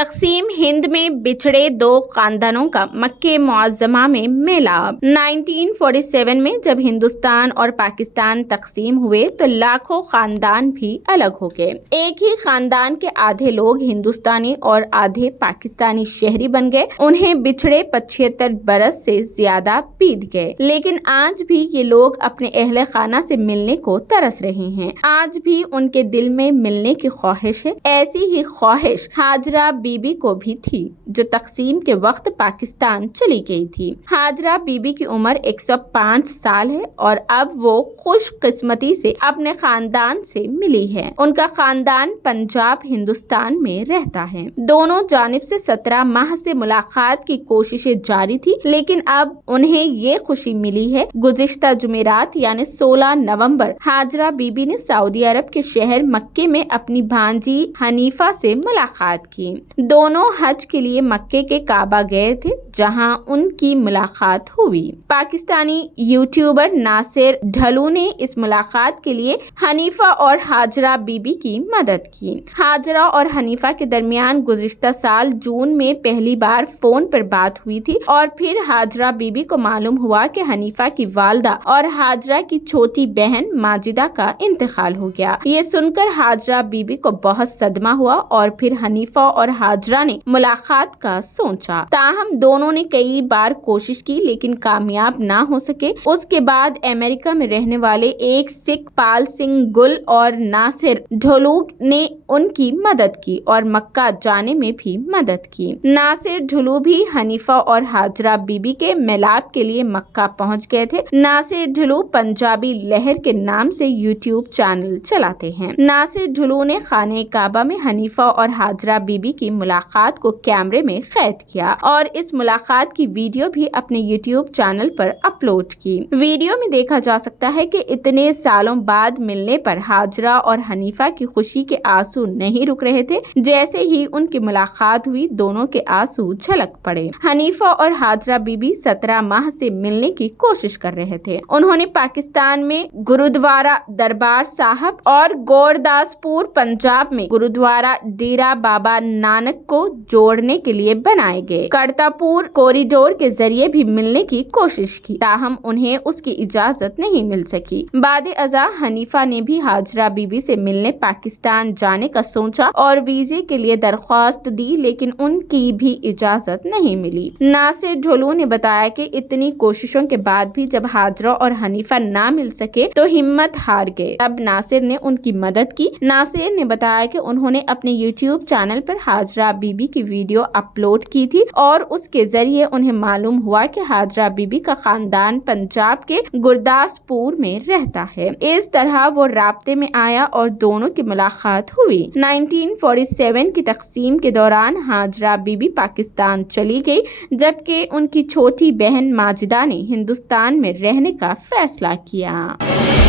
तकसीम हिंद में बिछड़े दो खानदानों का मक्के मुअज़्ज़मा में मिलाप। 1947 में जब हिंदुस्तान और पाकिस्तान तकसीम हुए तो लाखों खानदान भी अलग हो गए। एक ही खानदान के आधे लोग हिंदुस्तानी और आधे पाकिस्तानी शहरी बन गए। उन्हें बिछड़े 75 बरस से ज्यादा बीत गए, लेकिन आज भी ये लोग अपने अहले खाना से मिलने को तरस रहे हैं। आज भी उनके दिल में मिलने की ख्वाहिश है। ऐसी ही ख्वाहिश हाजरा बीबी को भी थी, जो तकसीम के वक्त पाकिस्तान चली गई थी। हाजरा बीबी की उम्र 105 साल है और अब वो खुशकिस्मती से अपने खानदान से मिली है। उनका खानदान पंजाब हिंदुस्तान में रहता है। दोनों जानिब से 17 माह से मुलाकात की कोशिशें जारी थी, लेकिन अब उन्हें ये खुशी मिली है। गुज़िश्ता जुमेरात यानी 16 नवंबर हाजरा बीबी ने सऊदी अरब के शहर मक्के में अपनी भांजी हनीफा से मुलाकात की। दोनों हज के लिए मक्के के काबा गए थे, जहां उनकी मुलाकात हुई। पाकिस्तानी यूट्यूबर नासिर ढलू ने इस मुलाकात के लिए हनीफा और हाजरा बीबी की मदद की। हाजरा और हनीफा के दरमियान गुज़िश्ता साल जून में पहली बार फोन पर बात हुई थी और फिर हाजरा बीबी को मालूम हुआ कि हनीफा की वालदा और हाजरा की छोटी बहन माजिदा का इंतकाल हो गया। ये सुनकर हाजरा बीबी को बहुत सदमा हुआ और फिर हनीफा और हाजरा ने मुलाकात का सोचा। ताहम दोनों ने कई बार कोशिश की, लेकिन कामयाब ना हो सके। उसके बाद अमेरिका में रहने वाले एक सिख पाल सिंह गुल और नासिर ढुलू ने उनकी मदद की और मक्का जाने में भी मदद की। नासिर ढुलू भी हनीफा और हाजरा बीबी के मिलाप के लिए मक्का पहुंच गए थे। नासिर ढुलू पंजाबी लहर के नाम से यूट्यूब चैनल चलाते हैं। नासिर ढुलू ने खाने काबा में हनीफा और हाजरा बीबी की मुलाकात को कैमरे में कैद किया और इस मुलाकात की वीडियो भी अपने यूट्यूब चैनल पर अपलोड की। वीडियो में देखा जा सकता है कि इतने सालों बाद मिलने पर हाजरा और हनीफा की खुशी के आंसू नहीं रुक रहे थे। जैसे ही उनकी मुलाकात हुई, दोनों के आंसू झलक पड़े। हनीफा और हाजरा बीबी 17 माह से मिलने की कोशिश कर रहे थे। उन्होंने पाकिस्तान में गुरुद्वारा दरबार साहब और गुरदासपुर पंजाब में गुरुद्वारा डेरा बाबा नानक को जोड़ने के लिए बनाए गए करतारपुर कॉरिडोर के जरिए भी मिलने की कोशिश की, ताहम उन्हें उसकी इजाजत नहीं मिल सकी। बादे अज़ा हनीफा ने भी हाजरा बीबी से मिलने पाकिस्तान जाने का सोचा और वीजे के लिए दरख्वास्त दी, लेकिन उनकी भी इजाजत नहीं मिली। नासिर ढोलू ने बताया कि इतनी कोशिशों के बाद भी जब हाजरा और हनीफा ना मिल सके तो हिम्मत हार गए। तब नासिर ने उनकी मदद की। नासिर ने बताया कि उन्होंने अपने यूट्यूब चैनल पर हाजरा बीबी की वीडियो अपलोड की थी और उसके जरिए उन्हें मालूम हुआ कि हाजरा बीबी का खानदान पंजाब के गुरदासपुर में रहता है। इस तरह वो राब्ते में आया और दोनों की मुलाकात हुई। 1947 की तकसीम के दौरान हाजरा बीबी पाकिस्तान चली गई, जबकि उनकी छोटी बहन माजिदा ने हिंदुस्तान में रहने का फैसला किया।